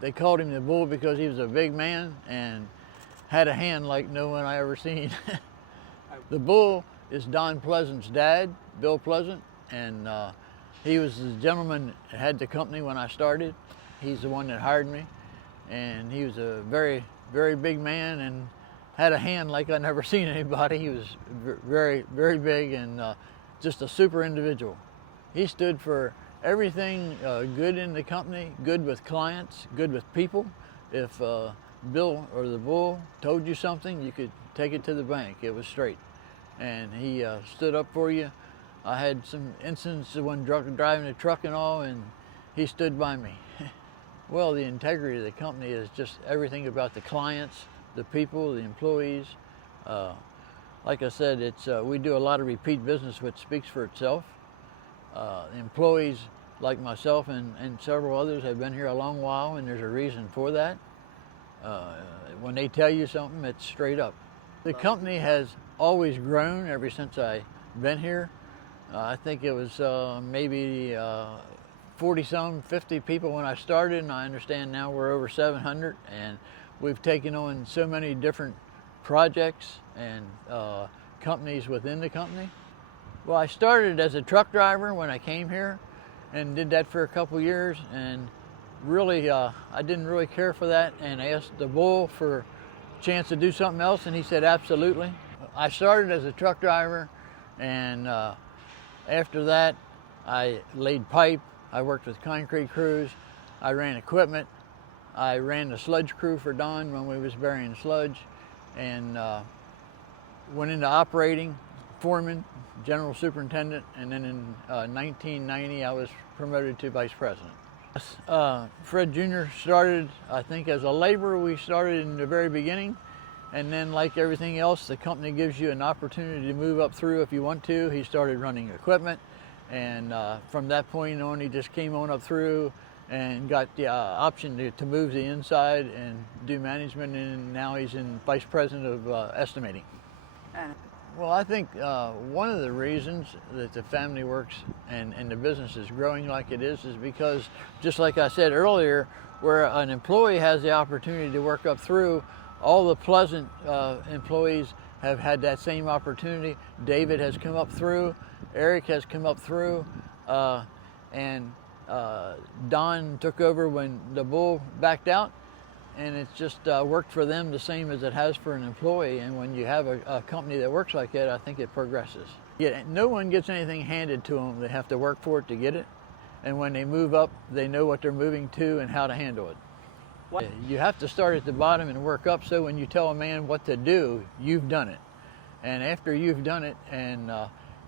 They called him the Bull because he was a big man and had a hand like no one I ever seen. The Bull is Don Pleasant's dad, Bill Pleasant, and he was the gentleman that had the company when I started. He's the one that hired me, and he was a very, very big man and had a hand like I never seen anybody. He was very, very big and just a super individual. He stood for everything good in the company, good with clients, good with people. If Bill or the Bull told you something, you could take it to the bank. It was straight. And he stood up for you. I had some incidents when driving the truck and all, and he stood by me. Well, the integrity of the company is just everything about the clients, the people, the employees. Like I said, we do a lot of repeat business, which speaks for itself. Employees like myself and several others have been here a long while, and there's a reason for that. When they tell you something, it's straight up. The company has always grown ever since I've been here. I think it was maybe 40-some, 50 people when I started, and I understand now we're over 700, and we've taken on so many different projects and companies within the company. Well, I started as a truck driver when I came here and did that for a couple years, and really I didn't really care for that, and I asked the Bull for a chance to do something else, and he said absolutely. I started as a truck driver, and after that I laid pipe, I worked with concrete crews, I ran equipment, I ran the sludge crew for Don when we was burying sludge, and went into operating, foreman, general superintendent, and then in 1990 I was promoted to vice president. Fred Jr. started, I think, as a laborer. We started in the very beginning, and then like everything else, the company gives you an opportunity to move up through if you want to. He started running equipment, and from that point on he just came on up through and got the option to move to the inside and do management, and now he's in vice president of estimating. Well, I think one of the reasons that the family works and the business is growing like it is because, just like I said earlier, where an employee has the opportunity to work up through, all the Pleasant employees have had that same opportunity. David has come up through, Eric has come up through, and Don took over when the Bull backed out, and it's just worked for them the same as it has for an employee. And when you have a company that works like that, I think it progresses. Yeah, no one gets anything handed to them. They have to work for it to get it. And when they move up, they know what they're moving to and how to handle it. What? You have to start at the bottom and work up, so when you tell a man what to do, you've done it. And after you've done it, and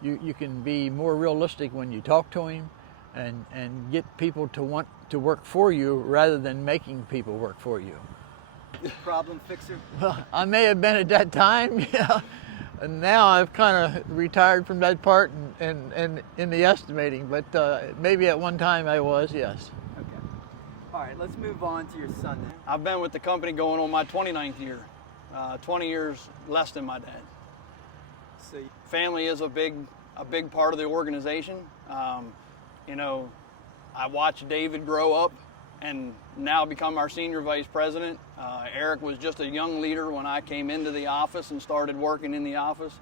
you can be more realistic when you talk to him, and get people to want to work for you rather than making people work for you. Problem fixer? Well, I may have been at that time, yeah. And now I've kind of retired from that part and in the estimating, but maybe at one time I was, yes. Okay. All right, let's move on to your son then. I've been with the company going on my 29th year, 20 years less than my dad. So, family is a big part of the organization. You know, I watched David grow up and now become our senior vice president. Eric was just a young leader when I came into the office and started working in the office.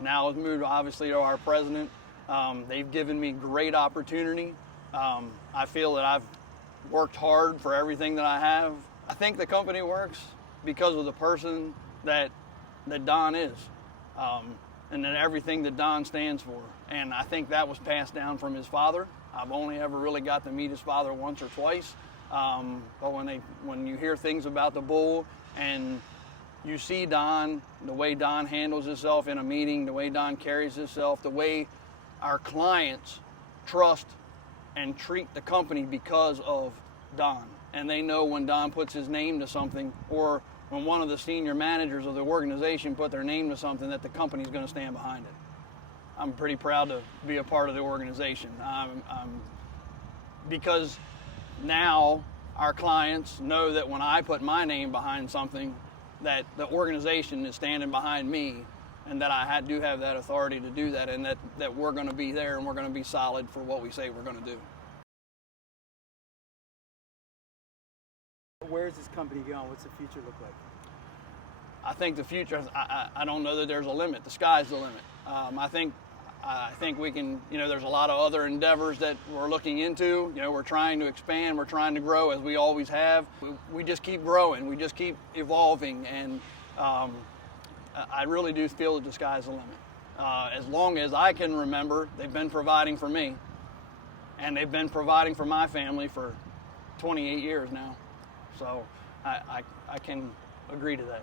Now has moved obviously to our president. They've given me great opportunity. I feel that I've worked hard for everything that I have. I think the company works because of the person that Don is, and then everything that Don stands for. And I think that was passed down from his father. I've only ever really got to meet his father once or twice. But when you hear things about the Bull and you see Don, the way Don handles himself in a meeting, the way Don carries himself, the way our clients trust and treat the company because of Don. And they know when Don puts his name to something, or when one of the senior managers of the organization put their name to something, that the company's going to stand behind it. I'm pretty proud to be a part of the organization. Because now our clients know that when I put my name behind something, that the organization is standing behind me, and that I do have that authority to do that, and that we're going to be there and we're going to be solid for what we say we're going to do. where's this company going? What's the future look like? I think the future, I don't know that there's a limit. The sky's the limit. I think we can, there's a lot of other endeavors that we're looking into. We're trying to expand, we're trying to grow as we always have. We just keep growing, we just keep evolving, and I really do feel that the sky's the limit. As long as I can remember, they've been providing for me, and they've been providing for my family for 28 years now. So I can agree to that.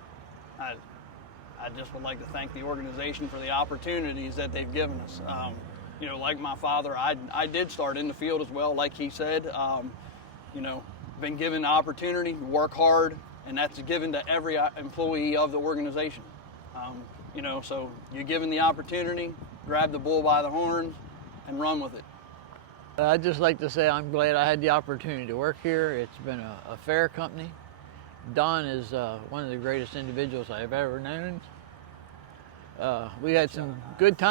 I just would like to thank the organization for the opportunities that they've given us. Like my father, I did start in the field as well, like he said. Been given the opportunity to work hard, and that's given to every employee of the organization. So you're given the opportunity, grab the bull by the horns, and run with it. I'd just like to say I'm glad I had the opportunity to work here. It's been a fair company. Don is one of the greatest individuals I've ever known. We had some good times.